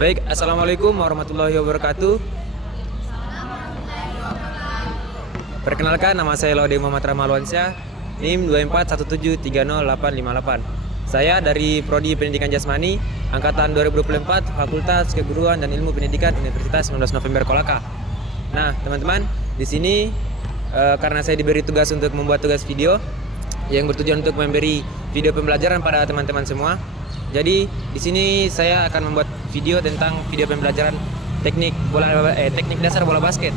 Baik, Assalamualaikum warahmatullahi wabarakatuh. Perkenalkan, nama saya Laude Muhammad Ramalwansyah, NIM 241730858. Saya dari Prodi Pendidikan Jasmani, Angkatan 2024, Fakultas Keguruan dan Ilmu Pendidikan Universitas 19 November Kolaka. Nah, teman-teman, di sini karena saya diberi tugas untuk membuat tugas video yang bertujuan untuk memberi video pembelajaran pada teman-teman semua. Jadi di sini saya akan membuat video tentang video pembelajaran teknik dasar bola basket.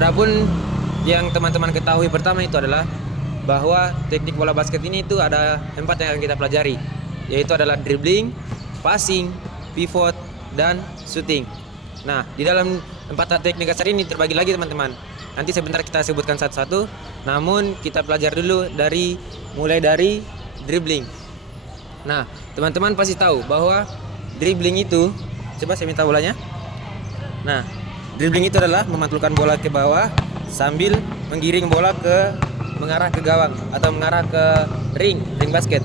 Adapun yang teman-teman ketahui pertama itu adalah bahwa teknik bola basket ini itu ada 4 yang akan kita pelajari, yaitu adalah dribbling, passing, pivot, dan shooting. Nah, di dalam 4 teknik dasar ini terbagi lagi teman-teman. Nanti sebentar kita sebutkan satu-satu, namun kita pelajari dulu mulai dari dribbling. Nah, teman-teman pasti tahu bahwa dribbling itu, coba saya minta bolanya. Nah, dribbling itu adalah memantulkan bola ke bawah sambil menggiring bola mengarah ke gawang atau mengarah ke ring basket.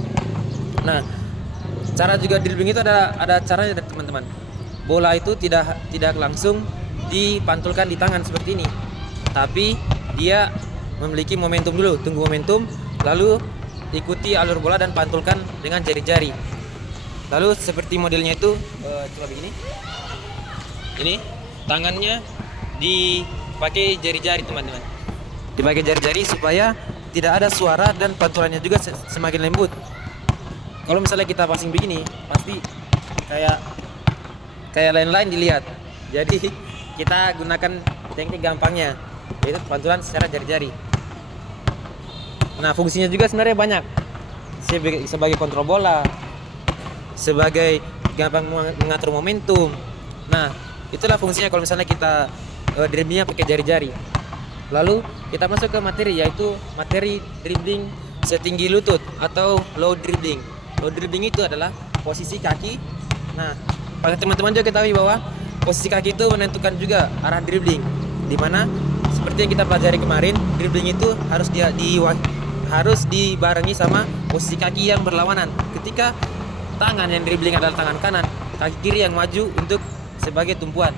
Nah, cara juga dribbling itu ada caranya teman-teman. Bola itu tidak langsung dipantulkan di tangan seperti ini, tapi dia memiliki momentum dulu, tunggu momentum, lalu ikuti alur bola dan pantulkan dengan jari-jari. Lalu seperti modelnya itu coba begini. Ini tangannya dipakai jari-jari teman-teman. Dipakai jari-jari supaya tidak ada suara dan pantulannya juga semakin lembut. Kalau misalnya kita passing begini, pasti kayak lain-lain dilihat. Jadi kita gunakan teknik gampangnya, yaitu pantulan secara jari-jari. Nah, fungsinya juga sebenarnya banyak. sebagai kontrol bola, sebagai gampang mengatur momentum. Nah, itulah fungsinya kalau misalnya kita dribblingnya pakai jari-jari. Lalu kita masuk ke materi, yaitu materi dribbling setinggi lutut atau low dribbling. Low dribbling itu adalah posisi kaki. Nah, pada teman-teman juga ketahui bahwa posisi kaki itu menentukan juga arah dribbling, dimana seperti yang kita pelajari kemarin, dribbling itu harus dibarengi sama posisi kaki yang berlawanan. Ketika tangan yang dribbling adalah tangan kanan, kaki kiri yang maju untuk sebagai tumpuan,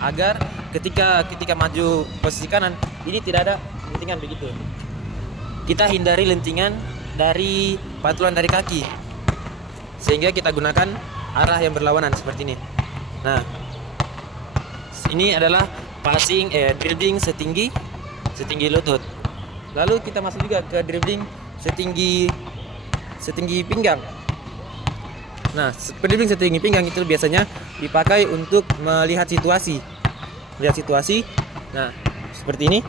agar ketika maju posisi kanan ini tidak ada lentingan begitu. Kita hindari lentingan dari pantulan dari kaki, sehingga kita gunakan arah yang berlawanan seperti ini. Nah, ini adalah dribbling setinggi lutut. Lalu kita masuk juga ke dribbling setinggi pinggang. Nah, dribbling setinggi pinggang itu biasanya dipakai untuk melihat situasi. Nah, seperti ini.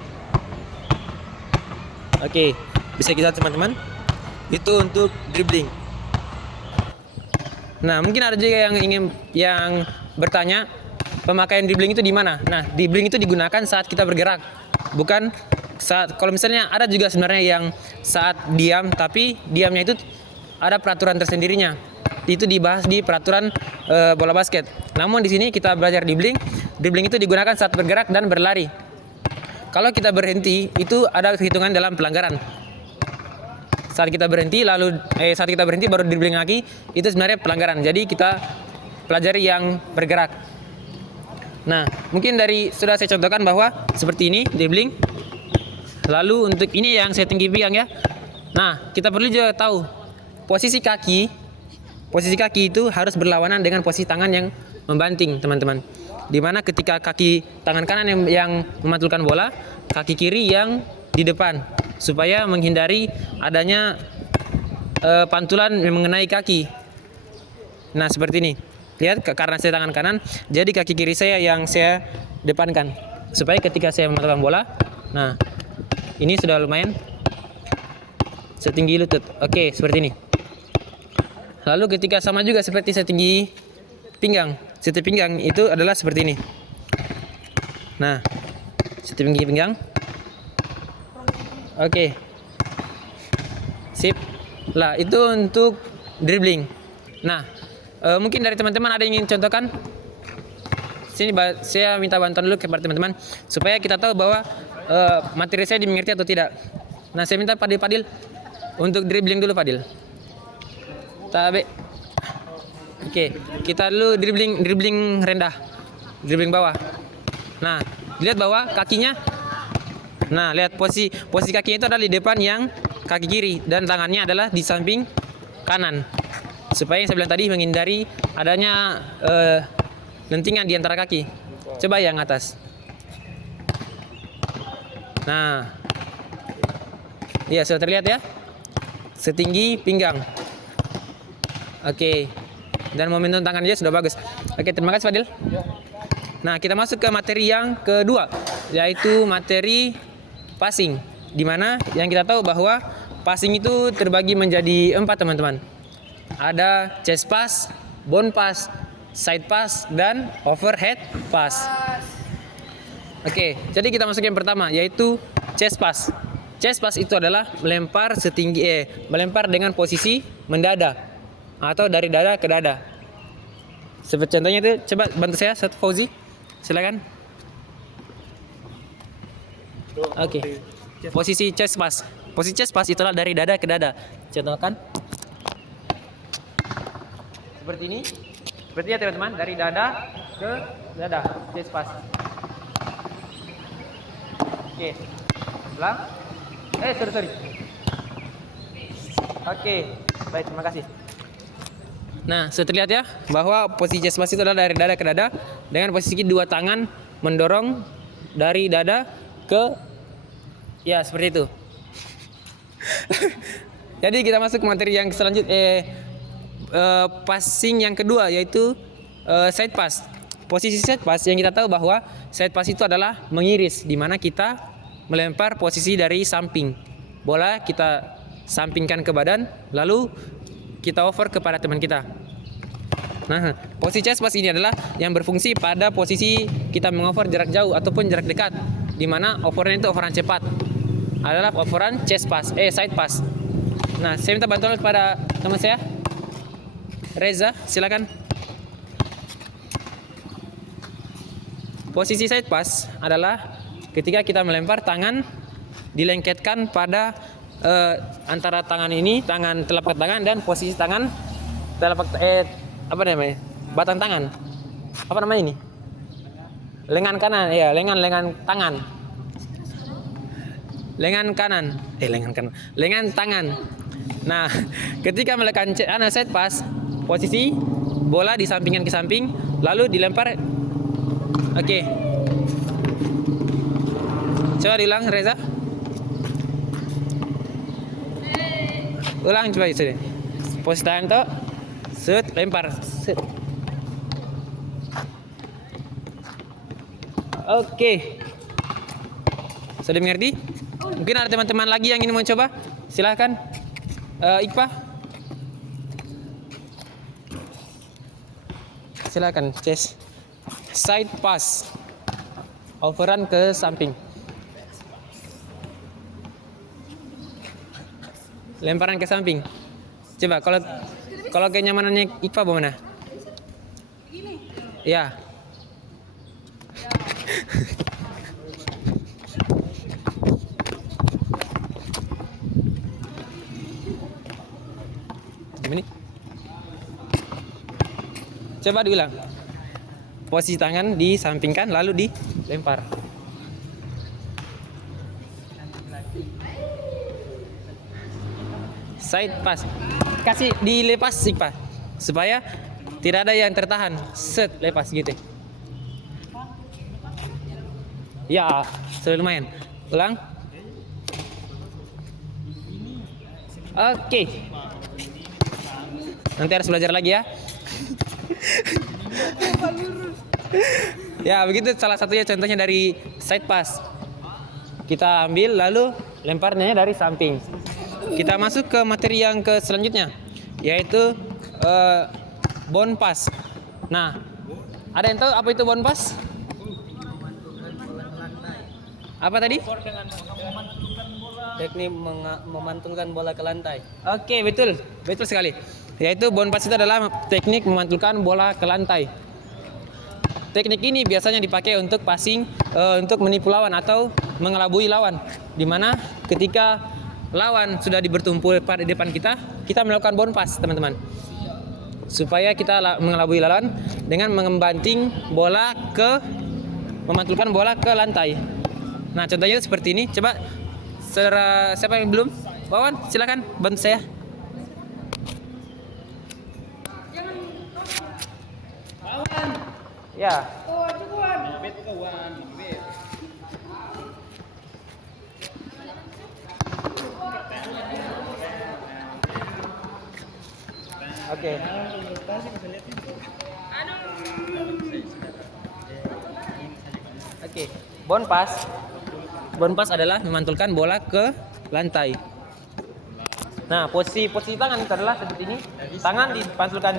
Oke, bisa kita teman-teman. Itu untuk dribbling. Nah, mungkin ada juga yang bertanya, pemakaian dribbling itu di mana? Nah, dribbling itu digunakan saat kita bergerak, bukan saat, kalau misalnya ada juga sebenarnya yang saat diam, tapi diamnya itu ada peraturan tersendirinya. Itu dibahas di peraturan bola basket. Namun di sini kita belajar dribbling itu digunakan saat bergerak dan berlari. Kalau kita berhenti, itu ada perhitungan dalam pelanggaran. Saat kita berhenti baru dribbling lagi, itu sebenarnya pelanggaran. Jadi kita pelajari yang bergerak. Nah, mungkin sudah saya contohkan bahwa seperti ini dribbling. Lalu untuk ini yang saya tinggi pinggang ya. Nah, kita perlu juga tahu posisi kaki itu harus berlawanan dengan posisi tangan yang membanting, teman-teman. Dimana ketika tangan kanan yang memantulkan bola, kaki kiri yang di depan, supaya menghindari adanya pantulan yang mengenai kaki. Nah, seperti ini. Lihat, karena saya tangan kanan, jadi kaki kiri saya yang saya depankan, supaya ketika saya memantulkan bola, nah, ini sudah lumayan setinggi lutut. Oke, seperti ini. Lalu ketika sama juga seperti setinggi pinggang. Setinggi pinggang itu adalah seperti ini. Nah, setinggi pinggang. Oke. Sip. Lah, itu untuk dribbling. Nah, mungkin dari teman-teman ada yang ingin contohkan? Sini saya minta bantuan dulu kepada teman-teman supaya kita tahu bahwa materi saya dimengerti atau tidak. Nah, saya minta Padil untuk dribbling dulu, Padil. Tabe. Oke, kita dulu dribbling rendah. Dribbling bawah. Nah, lihat bahwa kakinya. Nah, lihat posisi kakinya itu adalah di depan yang kaki kiri dan tangannya adalah di samping kanan. Supaya yang saya bilang tadi menghindari adanya lentingan di antara kaki. Coba yang atas. Nah, iya sudah terlihat ya, setinggi pinggang. Oke, dan momentum tangan dia sudah bagus. Oke, terima kasih Fadil. Nah, kita masuk ke materi yang kedua, yaitu materi passing. Dimana yang kita tahu bahwa passing itu terbagi menjadi 4, teman-teman. Ada chest pass, bound pass, side pass, dan overhead pass. Oke, jadi kita masuk yang pertama, yaitu chest pass. Chest pass itu adalah melempar dengan posisi mendada atau dari dada ke dada. Seperti contohnya itu, coba bantu saya, Fauzi, silakan. Oke. Posisi chest pass. Posisi chest pass itulah dari dada ke dada. Contohkan. Seperti ini. Seperti ya teman-teman, dari dada ke dada, chest pass. Oke. Ulang. Sorry. Oke. Baik, terima kasih. Nah, sudah terlihat ya bahwa posisi chest pass itu adalah dari dada ke dada dengan posisi dua tangan mendorong dari dada ke, ya seperti itu. Jadi kita masuk ke materi yang selanjutnya, passing yang kedua, yaitu side pass. Posisi side pass yang kita tahu bahwa side pass itu adalah mengiris, di mana kita melempar posisi dari samping. Bola kita sampingkan ke badan, lalu kita over kepada teman kita. Nah, posisi chest pass ini adalah yang berfungsi pada posisi kita mengover jarak jauh ataupun jarak dekat, di mana overan itu overan cepat adalah overan side pass. Nah, saya minta bantuan kepada teman saya, Reza, silakan. Posisi side pass adalah ketika kita melempar, tangan dilengketkan pada antara tangan ini, telapak tangan dan posisi tangan batang tangan. Apa namanya ini? Lengan kanan, ya, lengan tangan. Lengan tangan. Nah, ketika melakukan side pass, posisi bola disampingkan ke samping, lalu dilempar. Oke. Coba diulang, Reza. Ulang coba itu. Posisi tangan tuh, set, lempar, set. Oke. Sudah mengerti? Mungkin ada teman-teman lagi yang ingin mencoba. Silahkan. Iqbal. Silakan, chest side pass. Overan ke samping. Lemparan ke samping. Coba kalau kenyamanannya Iqbal bagaimana? Begini. Ya. Gimana? Coba diulang. Posisi tangan disampingkan lalu dilempar. Side pass. Kasih dilepas sih, Pak. Supaya tidak ada yang tertahan. Set, lepas gitu. Ya, sudah lumayan. Ulang. Oke. Nanti harus belajar lagi ya. Ya, begitu salah satunya contohnya dari side pass. Kita ambil lalu lemparnya dari samping. Kita masuk ke materi yang selanjutnya, yaitu bound pass. Nah, ada yang tahu apa itu bound pass? Apa tadi? Teknik memantulkan bola ke lantai. Oke, betul sekali. Yaitu bound pass itu adalah teknik memantulkan bola ke lantai. Teknik ini biasanya dipakai untuk passing, untuk menipu lawan atau mengelabui lawan. Dimana ketika lawan sudah bertumpul pada depan kita melakukan bound pass, teman-teman. Supaya kita mengelabui lawan dengan membanting bola memantulkan bola ke lantai. Nah, contohnya seperti ini. Coba siapa yang belum? Wawan, silakan bantu saya. Ya. Oke. Oke. Bound pass adalah memantulkan bola ke lantai. Nah, posisi tangan itu adalah seperti ini. Tangan dipantulkan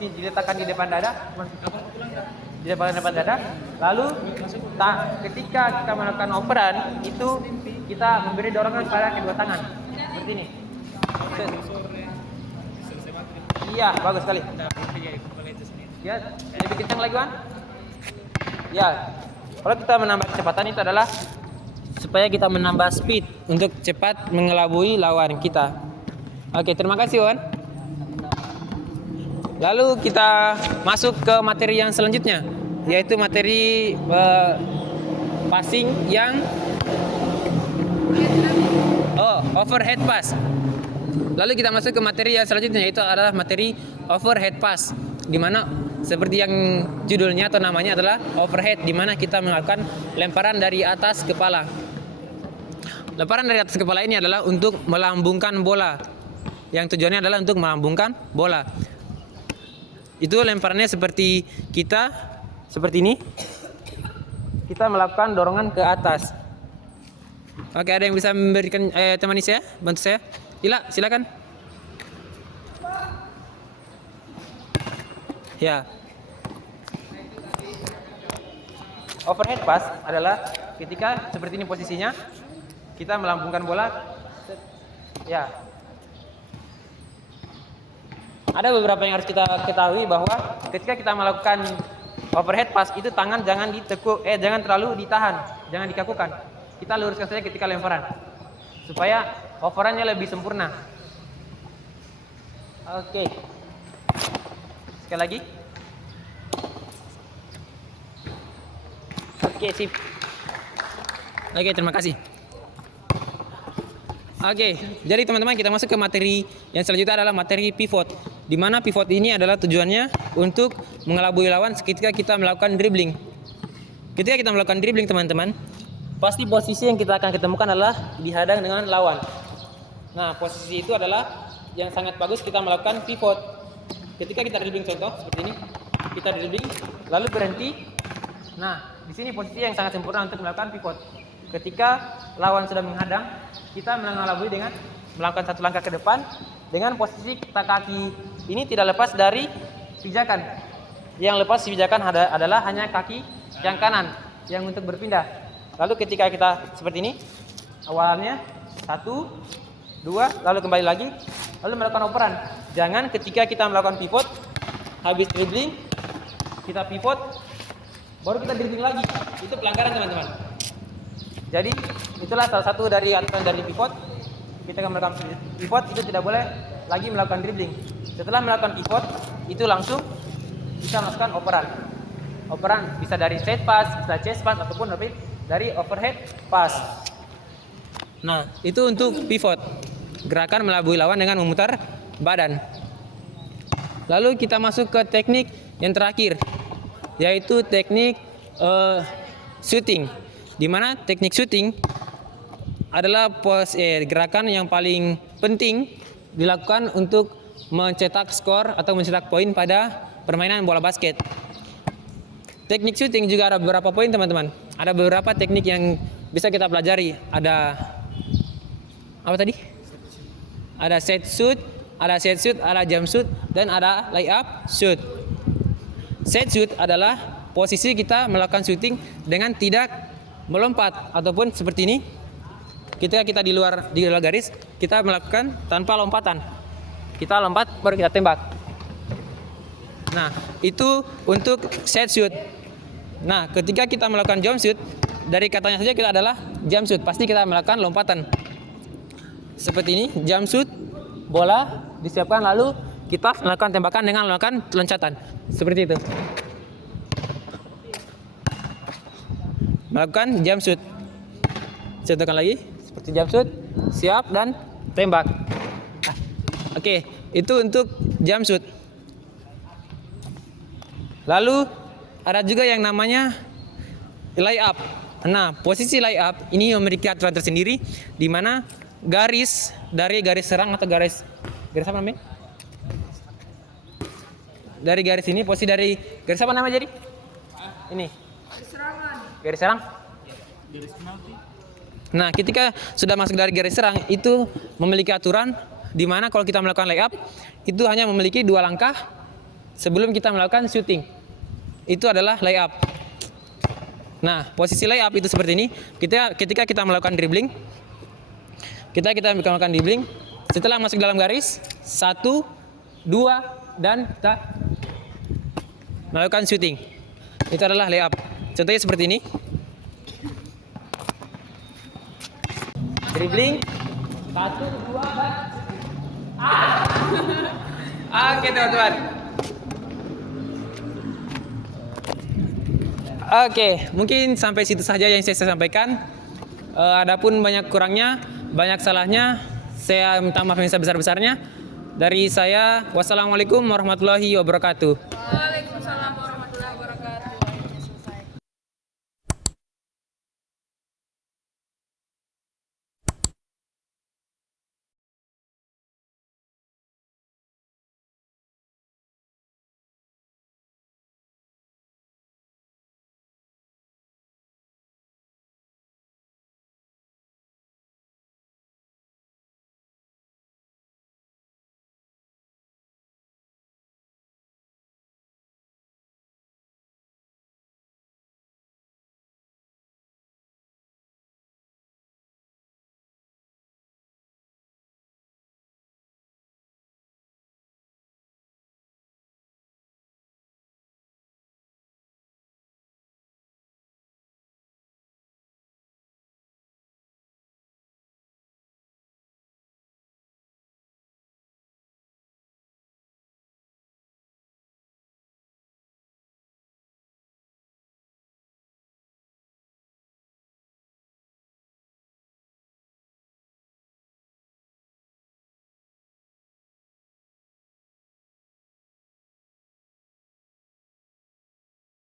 diletakkan di depan dada. Di depan dada. Lalu ketika kita melakukan operan itu kita memberi dorongan pada kedua tangan. Seperti ini. Iya, bagus sekali. Ya, lebih kencang lagi, Wan. Ya. Kalau kita menambah kecepatan itu adalah supaya kita menambah speed untuk cepat mengelabui lawan kita. Oke, terima kasih, Wan. Lalu kita masuk ke materi yang selanjutnya, yaitu materi passing yang overhead pass. Lalu kita masuk ke materi yang selanjutnya, yaitu adalah materi overhead pass, di mana seperti yang judulnya atau namanya adalah overhead, di mana kita melakukan lemparan dari atas kepala. Lemparan dari atas kepala ini adalah untuk melambungkan bola. Yang tujuannya adalah untuk melambungkan bola. Itu lemparannya seperti ini. Kita melakukan dorongan ke atas. Oke, ada yang bisa memberikan temani saya, bantu saya. Ila, silakan. Ya. Overhead pass adalah ketika seperti ini posisinya, kita melambungkan bola. Ya. Ada beberapa yang harus kita ketahui bahwa ketika kita melakukan overhead pass itu tangan jangan ditekuk, jangan terlalu ditahan, jangan dikakukan. Kita luruskan saja ketika lemparan supaya overannya lebih sempurna. Oke. Sekali lagi. Oke, sip. Oke, terima kasih. Oke, jadi teman-teman kita masuk ke materi yang selanjutnya adalah materi pivot. Di mana pivot ini adalah tujuannya untuk mengelabui lawan ketika kita melakukan dribbling. Ketika kita melakukan dribbling teman-teman, pasti posisi yang kita akan ketemukan adalah dihadang dengan lawan. Nah, posisi itu adalah yang sangat bagus kita melakukan pivot. Ketika kita dribbling contoh seperti ini, kita dribbling lalu berhenti. Nah, di sini posisi yang sangat sempurna untuk melakukan pivot. Ketika lawan sudah menghadang, kita mengelabui dengan melakukan satu langkah ke depan dengan posisi kita kaki ini tidak lepas dari pijakan. Yang lepas pijakan adalah hanya kaki yang kanan yang untuk berpindah. Lalu ketika kita seperti ini, awalnya 1, 2, lalu kembali lagi, lalu melakukan operan. Jangan ketika kita melakukan pivot, habis dribbling, kita pivot, baru kita dribbling lagi. Itu pelanggaran teman-teman. Jadi itulah salah satu dari aturan dari pivot. Kita akan melakukan pivot itu tidak boleh lagi melakukan dribbling. Setelah melakukan pivot itu langsung kita masukkan operan. Operan bisa dari side pass, bisa chest pass ataupun dari overhead pass. Nah, itu untuk pivot. Gerakan melabui lawan dengan memutar badan. Lalu kita masuk ke teknik yang terakhir, yaitu teknik shooting. Di mana teknik shooting adalah gerakan yang paling penting dilakukan untuk mencetak skor atau mencetak poin pada permainan bola basket. Teknik shooting juga ada beberapa poin teman-teman. Ada beberapa teknik yang bisa kita pelajari. Ada apa tadi? Ada set shoot, ada jump shoot, dan ada layup shoot. Set shoot adalah posisi kita melakukan shooting dengan tidak melompat ataupun seperti ini. Ketika kita di luar garis, kita melakukan tanpa lompatan. Kita lompat baru kita tembak. Nah, itu untuk set shoot. Nah, ketika kita melakukan jump shoot, dari katanya saja kita adalah jump shoot, pasti kita melakukan lompatan. Seperti ini, jump shoot, bola disiapkan lalu kita melakukan tembakan dengan melakukan loncatan. Seperti itu. Melakukan jump shoot. Contohkan lagi, seperti jump shoot, siap dan tembak. Oke, itu untuk jump shoot. Lalu ada juga yang namanya layup. Nah, posisi layup ini memiliki aturan tersendiri di mana garis dari garis serang atau garis apa namanya? Dari garis ini, posisi dari garis apa namanya jadi? Ini. Garis serang. Nah, ketika sudah masuk dari garis serang itu memiliki aturan di mana kalau kita melakukan layup itu hanya memiliki 2 langkah sebelum kita melakukan shooting. Itu adalah layup. Nah, posisi layup itu seperti ini. Ketika kita melakukan dribbling, kita melakukan dribbling, setelah masuk dalam garis 1, 2 dan kita melakukan shooting. Itu adalah layup. Contohnya seperti ini. Dribbling 1, 2 dan Oke teman-teman. Oke, mungkin sampai situ saja yang saya sampaikan. Adapun banyak kurangnya, banyak salahnya, saya minta maaf yang sebesar-besarnya. Dari saya, wassalamualaikum warahmatullahi wabarakatuh. Waalaikumsalam